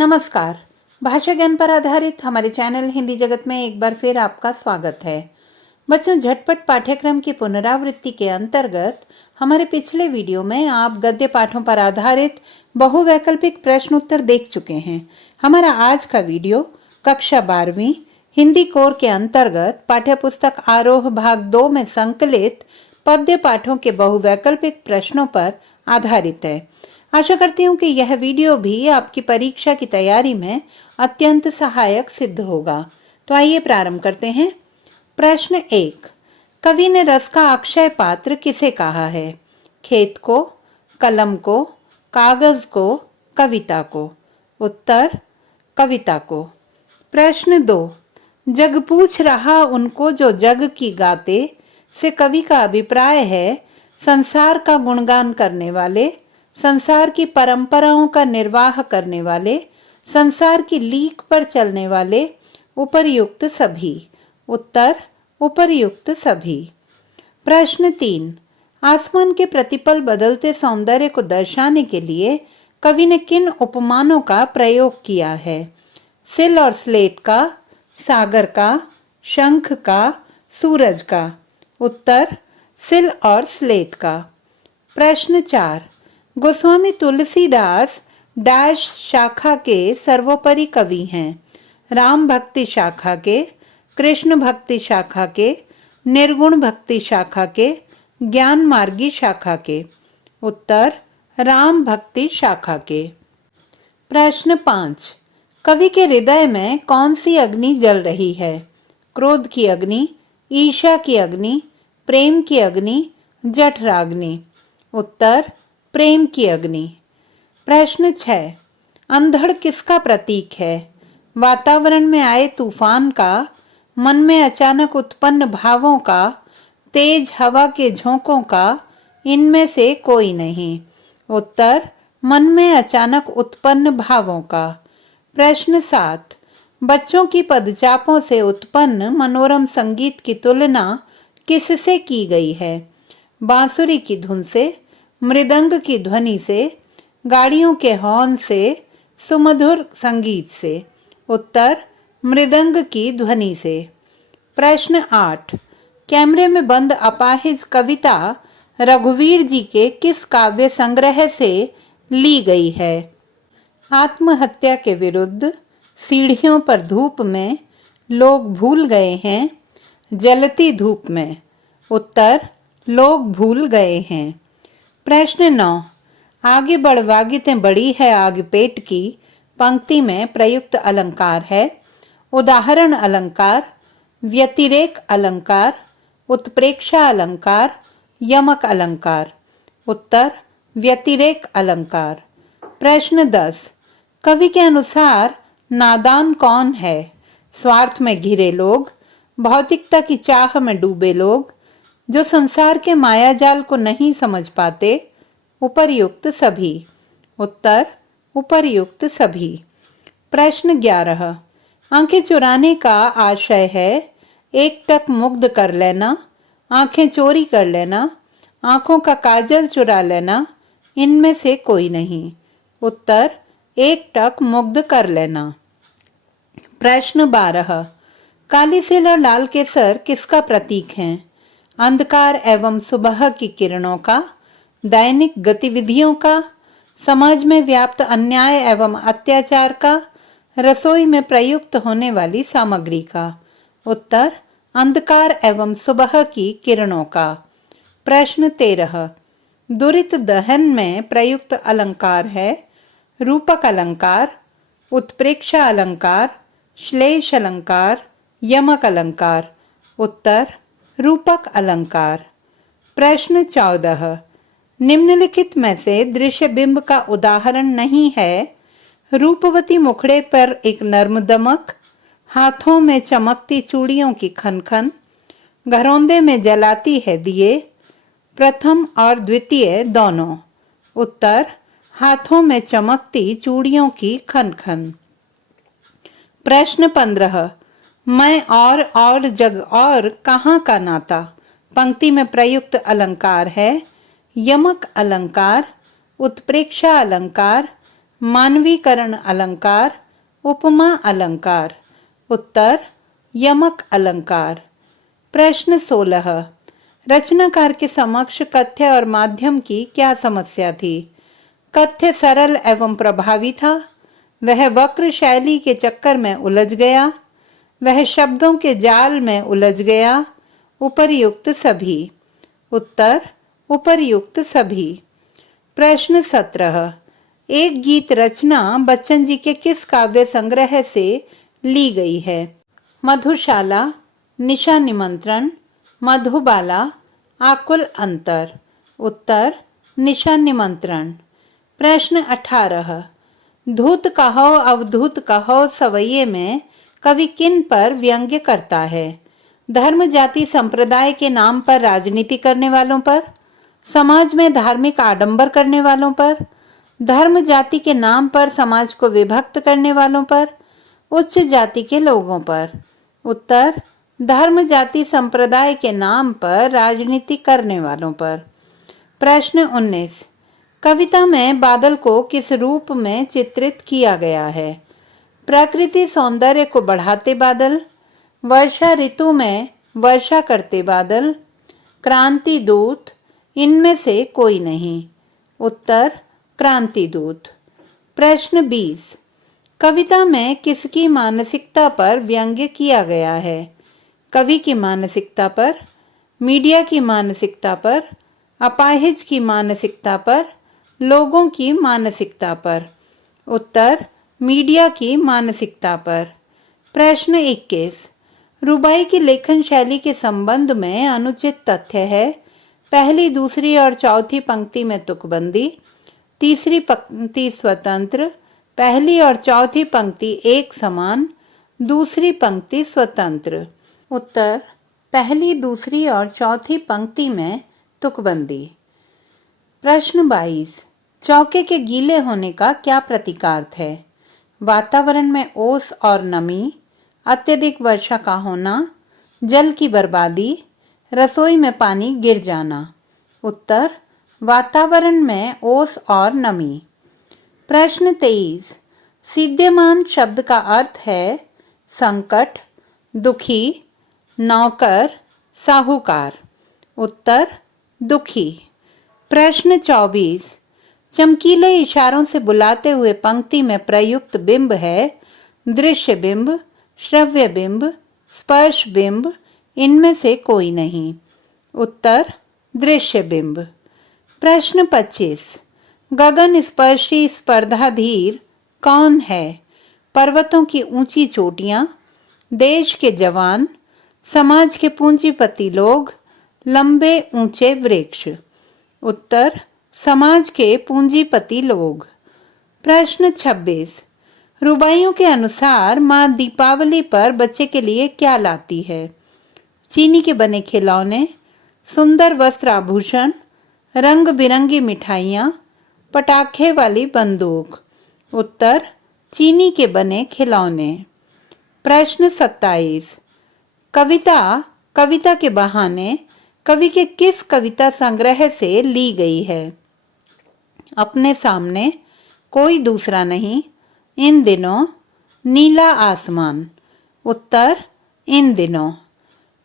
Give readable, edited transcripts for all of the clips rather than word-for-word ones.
नमस्कार। भाषा ज्ञान पर आधारित हमारे चैनल हिंदी जगत में एक बार फिर आपका स्वागत है। बच्चों, झटपट पाठ्यक्रम की पुनरावृत्ति के अंतर्गत हमारे पिछले वीडियो में आप गद्य पाठों पर आधारित बहुवैकल्पिक प्रश्न उत्तर देख चुके हैं। हमारा आज का वीडियो कक्षा 12वीं हिंदी कोर के अंतर्गत पाठ्यपुस्तक आरोह भाग 2 में संकलित पद्य पाठों के बहुवैकल्पिक प्रश्नों पर आधारित है। आशा करती हूँ कि यह वीडियो भी आपकी परीक्षा की तैयारी में अत्यंत सहायक सिद्ध होगा। तो आइए प्रारंभ करते हैं। प्रश्न 1। कवि ने रस का अक्षय पात्र किसे कहा है? खेत को, कलम को, कागज को, कविता को? उत्तर कविता को। प्रश्न 2। जग पूछ रहा उनको जो जग की गाते से कवि का अभिप्राय है संसार का गुणगान करने वाले, संसार की परंपराओं का निर्वाह करने वाले, संसार की लीक पर चलने वाले, उपर्युक्त सभी? उत्तर उपर्युक्त सभी। प्रश्न 3। आसमान के प्रतिपल बदलते सौंदर्य को दर्शाने के लिए कवि ने किन उपमानों का प्रयोग किया है? सिल और स्लेट का, सागर का, शंख का, सूरज का? उत्तर सिल और स्लेट का। प्रश्न 4। गोस्वामी तुलसीदास डैश शाखा के सर्वोपरि कवि हैं? राम भक्ति शाखा के, कृष्ण भक्ति शाखा के, निर्गुण भक्ति शाखा के, ज्ञान मार्गी शाखा के? उत्तर राम भक्ति शाखा के। प्रश्न 5। कवि के हृदय में कौन सी अग्नि जल रही है? क्रोध की अग्नि, ईर्ष्या की अग्नि, प्रेम की अग्नि, जठराग्नि? उत्तर प्रेम की अग्नि। प्रश्न 6। अंधड़ किसका प्रतीक है? वातावरण में आए तूफान का, मन में अचानक उत्पन्न भावों का, तेज हवा के झोंकों का, इनमें से कोई नहीं? उत्तर मन में अचानक उत्पन्न भावों का। प्रश्न 7। बच्चों की पदचापों से उत्पन्न मनोरम संगीत की तुलना किससे की गई है? बांसुरी की धुन से, मृदंग की ध्वनि से, गाड़ियों के हॉर्न से, सुमधुर संगीत से? उत्तर मृदंग की ध्वनि से। प्रश्न 8। कैमरे में बंद अपाहिज कविता रघुवीर जी के किस काव्य संग्रह से ली गई है? आत्महत्या के विरुद्ध, सीढ़ियों पर धूप में, लोग भूल गए हैं, जलती धूप में? उत्तर लोग भूल गए हैं। प्रश्न 9। आगे बढ़वागितें बड़ी है आग पेट की पंक्ति में प्रयुक्त अलंकार है? उदाहरण अलंकार, व्यतिरेक अलंकार, उत्प्रेक्षा अलंकार, यमक अलंकार? उत्तर व्यतिरेक अलंकार। प्रश्न 10। कवि के अनुसार नादान कौन है? स्वार्थ में घिरे लोग, भौतिकता की चाह में डूबे लोग, जो संसार के मायाजाल को नहीं समझ पाते, उपर्युक्त सभी? उत्तर उपर्युक्त सभी। प्रश्न 11। आंखें चुराने का आशय है एकटक मुग्ध कर लेना, आंखें चोरी कर लेना, आंखों का काजल चुरा लेना, इनमें से कोई नहीं? उत्तर एकटक मुग्ध कर लेना। प्रश्न 12। काली सिल और लाल केसर किसका प्रतीक हैं? अंधकार एवं सुबह की किरणों का, दैनिक गतिविधियों का, समाज में व्याप्त अन्याय एवं अत्याचार का, रसोई में प्रयुक्त होने वाली सामग्री का? उत्तर अंधकार एवं सुबह की किरणों का। प्रश्न 13। दुरित दहन में प्रयुक्त अलंकार है? रूपक अलंकार, उत्प्रेक्षा अलंकार, श्लेष अलंकार, यमक अलंकार? उत्तर रूपक अलंकार। प्रश्न 14। निम्नलिखित में से दृश्य बिंब का उदाहरण नहीं है? रूपवती मुखड़े पर एक नर्म दमक, हाथों में चमकती चूड़ियों की खनखन, घरौंदे में जलाती है दिए, प्रथम और द्वितीय दोनों? उत्तर हाथों में चमकती चूड़ियों की खनखन। प्रश्न 15। मैं और जग और कहाँ का नाता पंक्ति में प्रयुक्त अलंकार है? यमक अलंकार, उत्प्रेक्षा अलंकार, मानवीकरण अलंकार, उपमा अलंकार। उत्तर यमक अलंकार। प्रश्न 16। रचनाकार के समक्ष कथ्य और माध्यम की क्या समस्या थी? कथ्य सरल एवं प्रभावी था, वह वक्र शैली के चक्कर में उलझ गया, वह शब्दों के जाल में उलझ गया। उपर्युक्त सभी। उत्तर उपर्युक्त सभी। प्रश्न 17। एक गीत रचना बच्चन जी के किस काव्य संग्रह से ली गई है? मधुशाला, निशा निमंत्रण, मधुबाला, आकुल अंतर। उत्तर निशा निमंत्रण। प्रश्न 18। धूत कहो अवधूत कहो सवैये में कवि किन पर व्यंग्य करता है? धर्म जाति संप्रदाय के नाम पर राजनीति करने वालों पर, समाज में धार्मिक आडंबर करने वालों पर, धर्म जाति के नाम पर समाज को विभक्त करने वालों पर, उच्च जाति के लोगों पर। उत्तर धर्म जाति संप्रदाय के नाम पर राजनीति करने वालों पर। प्रश्न 19। कविता में बादल को किस रूप में चित्रित किया गया है? प्रकृति सौंदर्य को बढ़ाते बादल, वर्षा ऋतु में वर्षा करते बादल, क्रांति दूत, इनमें से कोई नहीं। उत्तर क्रांति दूत। प्रश्न 20। कविता में किसकी मानसिकता पर व्यंग्य किया गया है? कवि की मानसिकता पर, मीडिया की मानसिकता पर, अपाहिज की मानसिकता पर, लोगों की मानसिकता पर। उत्तर मीडिया की मानसिकता पर। प्रश्न 21। रुबाई की लेखन शैली के संबंध में अनुचित तथ्य है। पहली, दूसरी और चौथी पंक्ति में तुकबंदी, तीसरी पंक्ति स्वतंत्र, पहली और चौथी पंक्ति एक समान, दूसरी पंक्ति स्वतंत्र। उत्तर पहली, दूसरी और चौथी पंक्ति में तुकबंदी। प्रश्न 22। चौके के गीले होने का क्या प्रतीकार्थ है? वातावरण में ओस और नमी, अत्यधिक वर्षा का होना, जल की बर्बादी, रसोई में पानी गिर जाना। उत्तर वातावरण में ओस और नमी। प्रश्न 23। सीद्यमान शब्द का अर्थ है संकट, दुखी, नौकर, साहूकार। उत्तर दुखी। प्रश्न 24। चमकीले इशारों से बुलाते हुए पंक्ति में प्रयुक्त बिंब है दृश्य बिंब, श्रव्य बिंब, स्पर्श बिंब, इनमें से कोई नहीं। उत्तर दृश्य बिंब। प्रश्न 25। गगन स्पर्शी स्पर्धाधीर कौन है? पर्वतों की ऊंची चोटियां, देश के जवान, समाज के पूंजीपति लोग, लंबे ऊंचे वृक्ष। उत्तर समाज के पूंजीपति लोग। प्रश्न 26। रुबाइयों के अनुसार माँ दीपावली पर बच्चे के लिए क्या लाती है? चीनी के बने खिलौने, सुंदर वस्त्र आभूषण, रंग बिरंगी मिठाइयाँ, पटाखे वाली बंदूक। उत्तर चीनी के बने खिलौने। प्रश्न 27। कविता के बहाने कवि के किस कविता संग्रह से ली गई है? अपने सामने, कोई दूसरा नहीं, इन दिनों, नीला आसमान। उत्तर इन दिनों।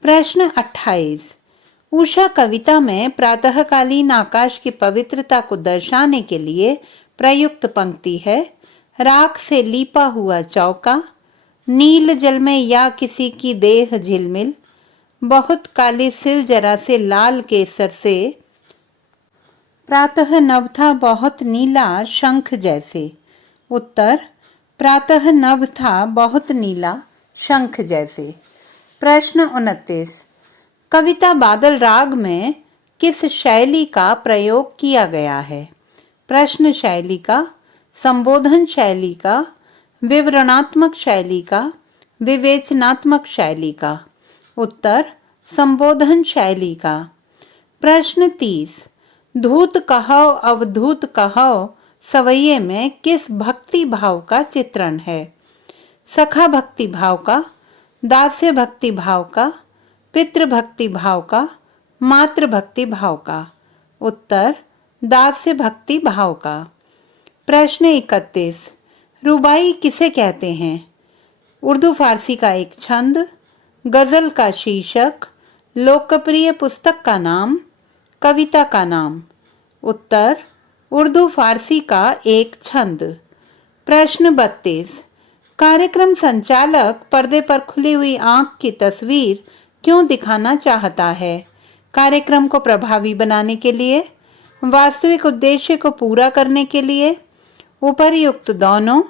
प्रश्न 28। उषा कविता में प्रातःकालीन आकाश की पवित्रता को दर्शाने के लिए प्रयुक्त पंक्ति है राख से लीपा हुआ चौका, नील जल में या किसी की देह झिलमिल, बहुत काली सिल जरा से लाल केसर से, प्रातः नभ था बहुत नीला शंख जैसे। उत्तर प्रातः नभ था बहुत नीला शंख जैसे। प्रश्न 29। कविता बादल राग में किस शैली का प्रयोग किया गया है? प्रश्न शैली का, संबोधन शैली का, विवरणात्मक शैली का, विवेचनात्मक शैली का। उत्तर संबोधन शैली का। प्रश्न 30। धूत कहो अवधूत कहो सवैये में किस भक्ति भाव का चित्रण है? सखा भक्ति भाव का, दास्य भक्ति भाव का, पितृ भक्ति भाव का, मातृ भक्ति भाव का। उत्तर दास्य भक्ति भाव का। प्रश्न 31, रुबाई किसे कहते हैं? उर्दू फारसी का एक छंद, गजल का शीर्षक, लोकप्रिय पुस्तक का नाम, कविता का नाम। उत्तर, उर्दू फारसी का एक छंद। प्रश्न 32, कार्यक्रम संचालक पर्दे पर खुली हुई आंख की तस्वीर क्यों दिखाना चाहता है? कार्यक्रम को प्रभावी बनाने के लिए, वास्तविक उद्देश्य को पूरा करने के लिए, उपर्युक्त दोनों,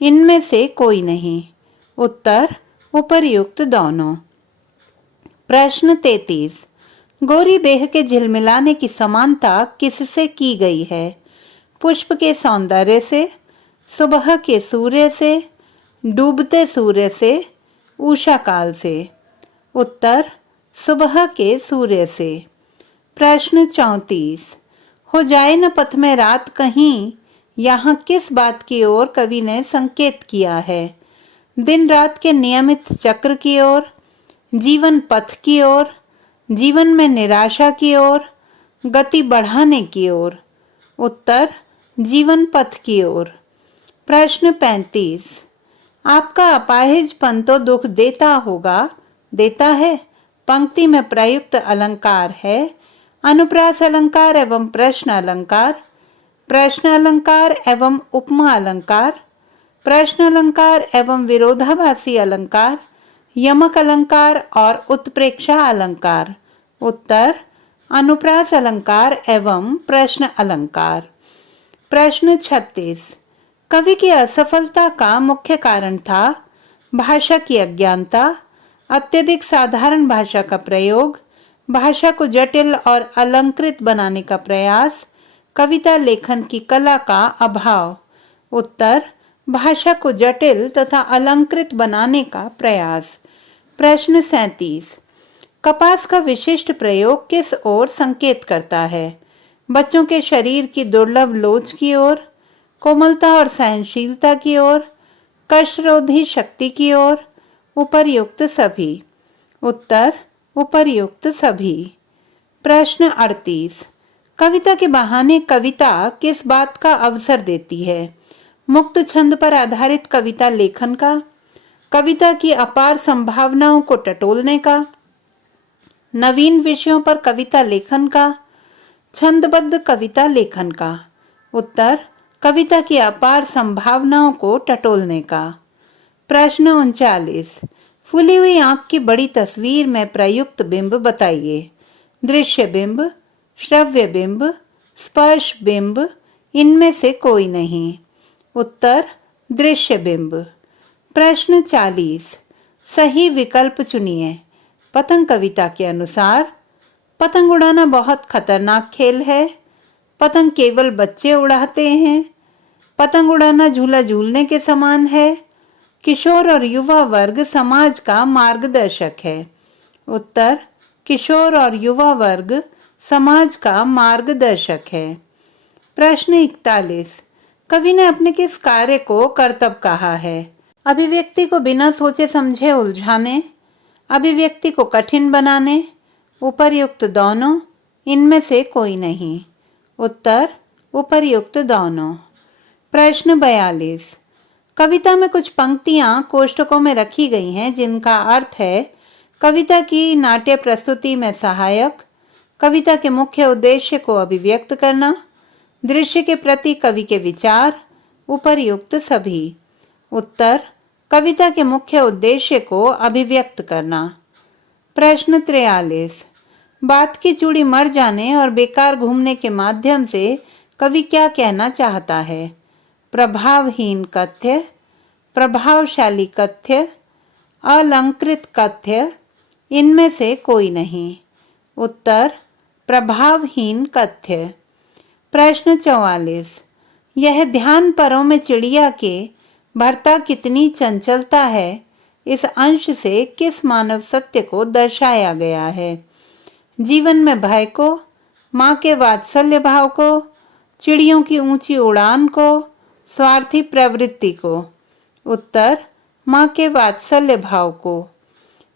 इनमें से कोई नहीं। उत्तर, उपर्युक्त दोनों। प्रश्न 33, गोरी बेह के झिलमिलाने की समानता किससे की गई है? पुष्प के सौंदर्य से, सुबह के सूर्य से, डूबते सूर्य से, उषा काल से। उत्तर, सुबह के सूर्य से। प्रश्न 34, हो जाए न पथ में रात कहीं, यहाँ किस बात की ओर कवि ने संकेत किया है? दिन रात के नियमित चक्र की ओर, जीवन पथ की ओर, जीवन में निराशा की ओर, गति बढ़ाने की ओर। उत्तर, जीवन पथ की ओर। प्रश्न 35, आपका अपाहिजपन तो दुख देता होगा, देता है? पंक्ति में प्रयुक्त अलंकार है अनुप्रास अलंकार एवं प्रश्न अलंकार, प्रश्न अलंकार एवं उपमा अलंकार, प्रश्न अलंकार एवं विरोधाभासी अलंकार, यमक अलंकार और उत्प्रेक्षा अलंकार। उत्तर, अनुप्रास अलंकार एवं प्रश्न अलंकार। प्रश्न 36, कवि की असफलता का मुख्य कारण था भाषा की अज्ञानता, अत्यधिक साधारण भाषा का प्रयोग, भाषा को जटिल और अलंकृत बनाने का प्रयास, कविता लेखन की कला का अभाव। उत्तर, भाषा को जटिल तथा अलंकृत बनाने का प्रयास। प्रश्न 37, कपास का विशिष्ट प्रयोग किस ओर संकेत करता है? बच्चों के शरीर की दुर्लभ लोच की ओर, कोमलता और सहनशीलता की ओर, कष्टरोधी शक्ति की ओर, उपर्युक्त सभी। उत्तर, उपर्युक्त सभी। प्रश्न 38, कविता के बहाने कविता किस बात का अवसर देती है? मुक्त छंद पर आधारित कविता लेखन का, कविता की अपार संभावनाओं को टटोलने का, नवीन विषयों पर कविता लेखन का, छंदबद्ध कविता लेखन का। उत्तर, कविता की अपार संभावनाओं को टटोलने का। प्रश्न 39, फूली हुई आंख की बड़ी तस्वीर में प्रयुक्त बिंब बताइए। दृश्य बिंब, श्रव्य बिंब, स्पर्श बिंब, इनमें से कोई नहीं। उत्तर, दृश्य बिंब। प्रश्न 40, सही विकल्प चुनिए। पतंग कविता के अनुसार, पतंग उड़ाना बहुत खतरनाक खेल है, पतंग केवल बच्चे उड़ाते हैं, पतंग उड़ाना झूला झूलने के समान है, किशोर और युवा वर्ग समाज का मार्गदर्शक है। उत्तर, किशोर और युवा वर्ग समाज का मार्गदर्शक है। प्रश्न 41, कवि ने अपने किस कार्य को कर्तव्य कहा है? अभिव्यक्ति को बिना सोचे समझे उलझाने, अभिव्यक्ति को कठिन बनाने, उपर्युक्त दोनों, इनमें से कोई नहीं। उत्तर, उपर्युक्त दोनों। प्रश्न 42, कविता में कुछ पंक्तियां कोष्ठकों में रखी गई हैं जिनका अर्थ है कविता की नाट्य प्रस्तुति में सहायक, कविता के मुख्य उद्देश्य को अभिव्यक्त करना, दृश्य के प्रति कवि के विचार, उपर्युक्त सभी। उत्तर, कविता के मुख्य उद्देश्य को अभिव्यक्त करना। प्रश्न 43, बात की चूड़ी मर जाने और बेकार घूमने के माध्यम से कवि क्या कहना चाहता है? प्रभावहीन कथ्य, प्रभावशाली कथ्य, अलंकृत कथ्य, इनमें से कोई नहीं। उत्तर, प्रभावहीन कथ्य। प्रश्न 44, यह ध्यान परों में चिड़िया के भरता कितनी चंचलता है, इस अंश से किस मानव सत्य को दर्शाया गया है? जीवन में भय को, माँ के वात्सल्य भाव को, चिड़ियों की ऊंची उड़ान को, स्वार्थी प्रवृत्ति को। उत्तर, माँ के वात्सल्य भाव को।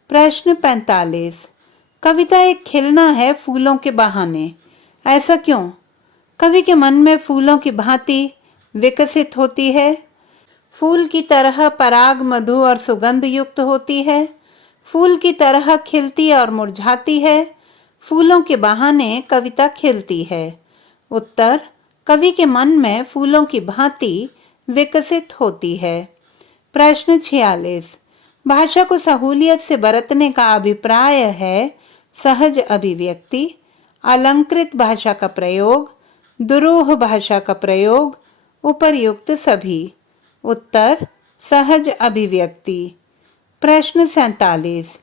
प्रश्न 45, कविता एक खिलना है फूलों के बहाने, ऐसा क्यों? कवि के मन में फूलों की भांति विकसित होती है। फूल की तरह पराग, मधु और सुगंध युक्त होती है। फूल की तरह खिलती और मुरझाती है। फूलों के बहाने कविता खिलती है। उत्तर, कवि के मन में फूलों की भांति विकसित होती है। प्रश्न 46। भाषा को सहूलियत से बरतने का अभिप्राय है सहज अभिव्यक्ति, अलंकृत भाषा का प्रयोग, दुरूह भाषा का प्रयोग, उपर्युक्त सभी। उत्तर, सहज अभिव्यक्ति। प्रश्न 47।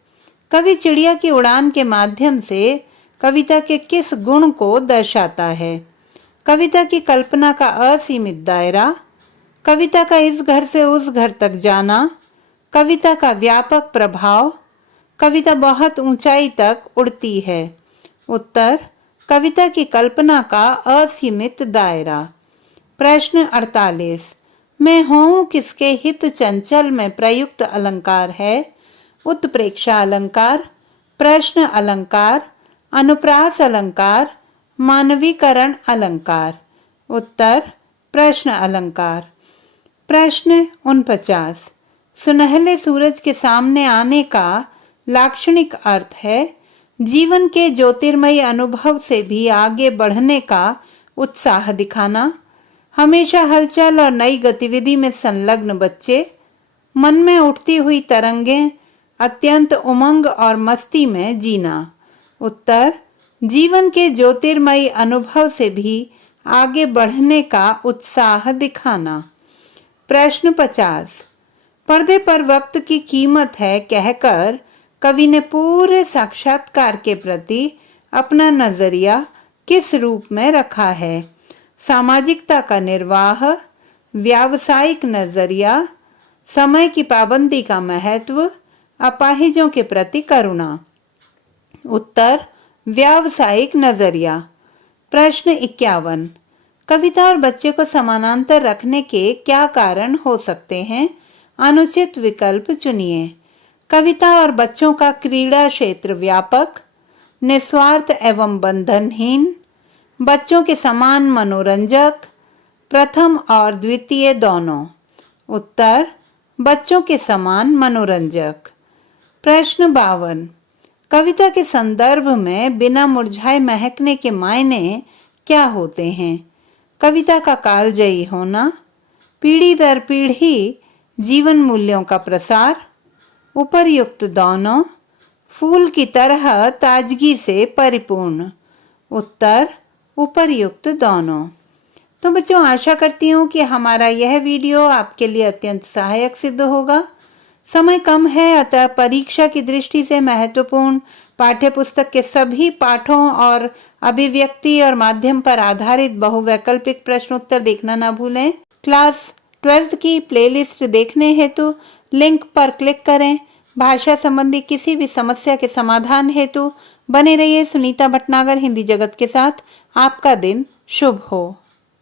कवि चिड़िया की उड़ान के माध्यम से कविता के किस गुण को दर्शाता है? कविता की कल्पना का असीमित दायरा, कविता का इस घर से उस घर तक जाना, कविता का व्यापक प्रभाव, कविता बहुत ऊंचाई तक उड़ती है। उत्तर, कविता की कल्पना का असीमित दायरा। प्रश्न 48। मैं हूँ किसके हित चंचल में प्रयुक्त अलंकार है? उत्प्रेक्षा अलंकार, प्रश्न अलंकार, अनुप्रास अलंकार, मानवीकरण अलंकार। उत्तर, प्रश्न अलंकार। प्रश्न 49। सुनहले सूरज के सामने आने का लाक्षणिक अर्थ है जीवन के ज्योतिर्मयी अनुभव से भी आगे बढ़ने का उत्साह दिखाना, हमेशा हलचल और नई गतिविधि में संलग्न बच्चे, मन में उठती हुई तरंगें, अत्यंत उमंग और मस्ती में जीना। उत्तर, जीवन के ज्योतिर्मयी अनुभव से भी आगे बढ़ने का उत्साह दिखाना। प्रश्न 50। पर्दे पर वक्त की कीमत है कहकर कवि ने पूरे साक्षात्कार के प्रति अपना नजरिया किस रूप में रखा है? सामाजिकता का निर्वाह, व्यावसायिक नजरिया, समय की पाबंदी का महत्व, अपाहिजों के प्रति करुणा। उत्तर, व्यावसायिक नजरिया। प्रश्न 51। कविता और बच्चे को समानांतर रखने के क्या कारण हो सकते हैं? अनुचित विकल्प चुनिए। कविता और बच्चों का क्रीड़ा क्षेत्र व्यापक, निस्वार्थ एवं बंधनहीन, बच्चों के समान मनोरंजक, प्रथम और द्वितीय दोनों। उत्तर, बच्चों के समान मनोरंजक। प्रश्न 52। कविता के संदर्भ में बिना मुरझाए महकने के मायने क्या होते हैं? कविता का कालजयी होना, पीढ़ी दर पीढ़ी जीवन मूल्यों का प्रसार, उपर्युक्त दोनों, फूल की तरह ताजगी से परिपूर्ण। उत्तर, उपर्युक्त दोनों। तो बच्चों, आशा करती हूँ कि हमारा यह वीडियो आपके लिए अत्यंत सहायक सिद्ध होगा। समय कम है, अतः परीक्षा की दृष्टि से महत्वपूर्ण पाठ्य पुस्तक के सभी पाठों और अभिव्यक्ति और माध्यम पर आधारित बहुवैकल्पिक प्रश्नोत्तर देखना न भूलें। क्लास 12th की प्लेलिस्ट देखने हेतु लिंक पर क्लिक करें। भाषा संबंधी किसी भी समस्या के समाधान हेतु बने रहिए सुनीता भटनागर हिंदी जगत के साथ। आपका दिन शुभ हो।